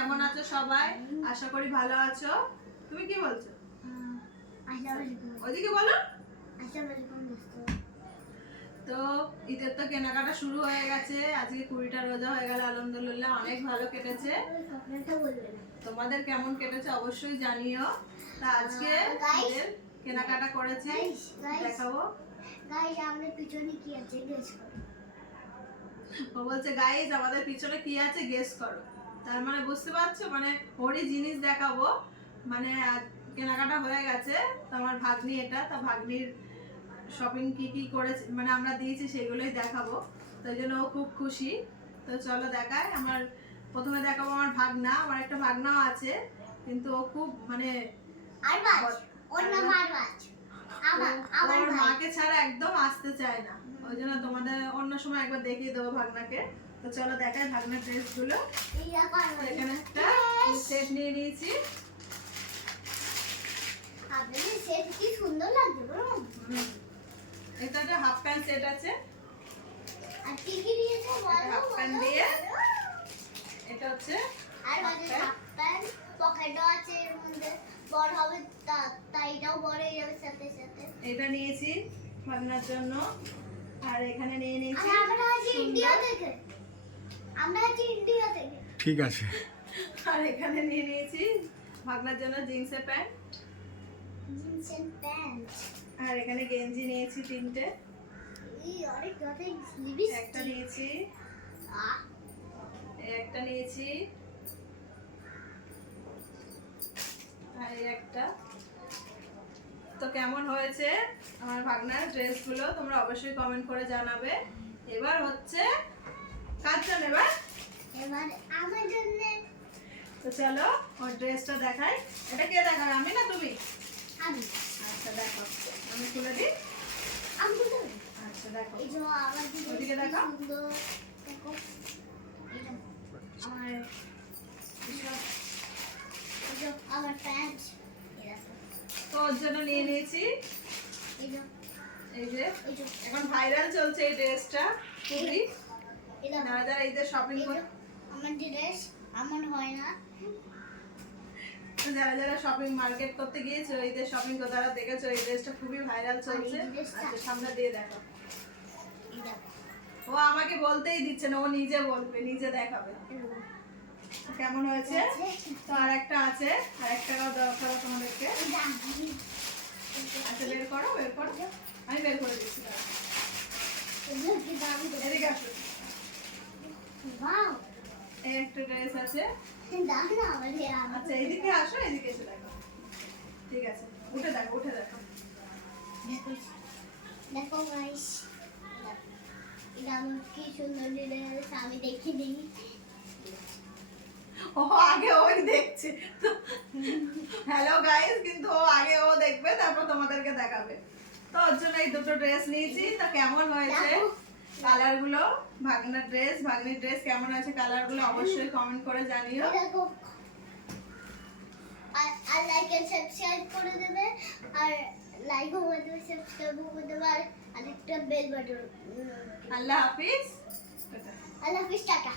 কেমন আছো সবাই? আশা করি ভালো আছো। তুমি কি বলছো? ওদিকে বলো। তো ঈদের তো কেনাকাটা শুরু হয়ে গেছে। আজকে 20টা রোজা হয়ে গেল, আলহামদুলিল্লাহ অনেক ভালো কেটেছে। তোমাদের কেমন কেটেছে অবশ্যই জানিও। তা আজকে ঈদের কেনাকাটা করেছি, দেখাবো। আমাদের পিছনে কি আছে গেস করো। ও বলছে গাইস আমাদের পিছনে কি আছে গেস করো। তার মানে বুঝতে পারছো, মানে ওরই জিনিস দেখাবো। মানে কেনাকাটা হয়ে গেছে। তো আমার ভাগ্নি এটা, তা ভাগ্নির শপিং কি কি করেছে মানে আমরা দিয়েছি সেগুলোই দেখাবো। তো এই জন্য ও খুব খুশি। তো চলো দেখায়। আমার প্রথমে দেখাবো আমার ভাগনা। আমার একটা ভাগনাও আছে, কিন্তু ও খুব মানে আমার মাকে ছাড়া একদম আসতে চায় না। ওই জন্য তোমাদের অন্য সময় একবার দেখিয়ে দেবো ভাগনাকে। তো চলো দেখাই ভাগনার ড্রেস গুলো। এখানে একটা সেট নিয়ে নিয়েছি। সেট কি সুন্দর লাগছে বলো। এটা একটা হাফ প্যান্ট সেট আছে। আর কি কি দিয়েছে বলো। হাফ প্যান্ট দিয়ে এটা হচ্ছে আর বাজে হাফ প্যান্ট পকেটও আছে এর মধ্যে। বড় হবে তাইটাও বড় হয়ে যাবে সাথে সাথে। এটা নিয়েছি ভাগনার জন্য। আর এখানে নিয়ে নিয়েছি আমরা আছি ইন্ডিয়া থেকে। আমরা আছি ইন্ডিয়া থেকে। ঠিক আছে। আর এখানে নিয়ে নিয়েছি ভাগনার জন্য জিন্সের প্যান্ট। জিন্সের প্যান্ট। আর এখানে গেঞ্জি নিয়েছি 3টে। এই অনেক কথা লিভিস একটা নিয়েছি, একটা নিয়েছি, আর এই একটা। তো কেমন হয়েছে আমার ভাগনার ড্রেসগুলো তোমরা অবশ্যই কমেন্ট করে জানাবে। এবার হচ্ছে কার জন্য? এবার আমার জন্য। তো চলো ওর ড্রেসটা দেখাই। এটা কে দেখাবে, আমি না তুমি? আমি। আচ্ছা দেখো, আমি খুলে দিই। আমি বলতে। আচ্ছা দেখো, এই যে আমার ওদিকে দেখাও। সুন্দর দেখো। এটা আমার এই যে আমার প্যান্ট। তো ওর জন্য নিয়ে নিয়েছি এই যে এই যে এখন ভাইরাল চলছে এই ড্রেসটা খুবই। যারা যারা ঈদের শপিং করে, আমার ড্রেস আমার হয় না। যারা যারা শপিং মার্কেট করতে গিয়েছো ঈদের শপিং করতে, তারা দেখেছো এই ড্রেসটা খুবই ভাইরাল চলছে। আচ্ছা সামনে দিয়ে দেখো। ও আমাকে বলতেই দিচ্ছে না, ও নিজে বলবে, নিজে দেখাবে কেমন হয়েছে। তো আর একটা আছে, আর একটাও দরকার তোমাদেরকে। আচ্ছা বের করো, বের করো। আমি বের করে দিচ্ছি। এদিকে আসো। এই একটা ড্রেস আছে। আচ্ছা এদিকে আসো, এদিকে এসে দেখো। ঠিক আছে, উঠে দেখো, উঠে দেখো। দেখো গাইস, এটা আমার কি সুন্দর ড্রেস। আমি দেখি দিই। ও আগে ওই দেখছে। হ্যালো গাইস, কিন্তু ও আগে ও দেখবে তারপর তোমাদেরকে দেখাবে। তো ওর জন্য এই দুটো ড্রেস নিয়েছি। তো কেমন হয়েছে কালার গুলো, ভাগনার ড্রেস ভাগ্নির ড্রেস কেমন আছে কালার গুলো অবশ্যই কমেন্ট করে জানিও। দেখো আর লাইক এন্ড সাবস্ক্রাইব করে দেবে। আর লাইক করে দেবে, সাবস্ক্রাইব করে দেবে। আর একটা বেল বাটন। আল্লাহ হাফিজ। আল্লাহ হাফিজ, টাটা।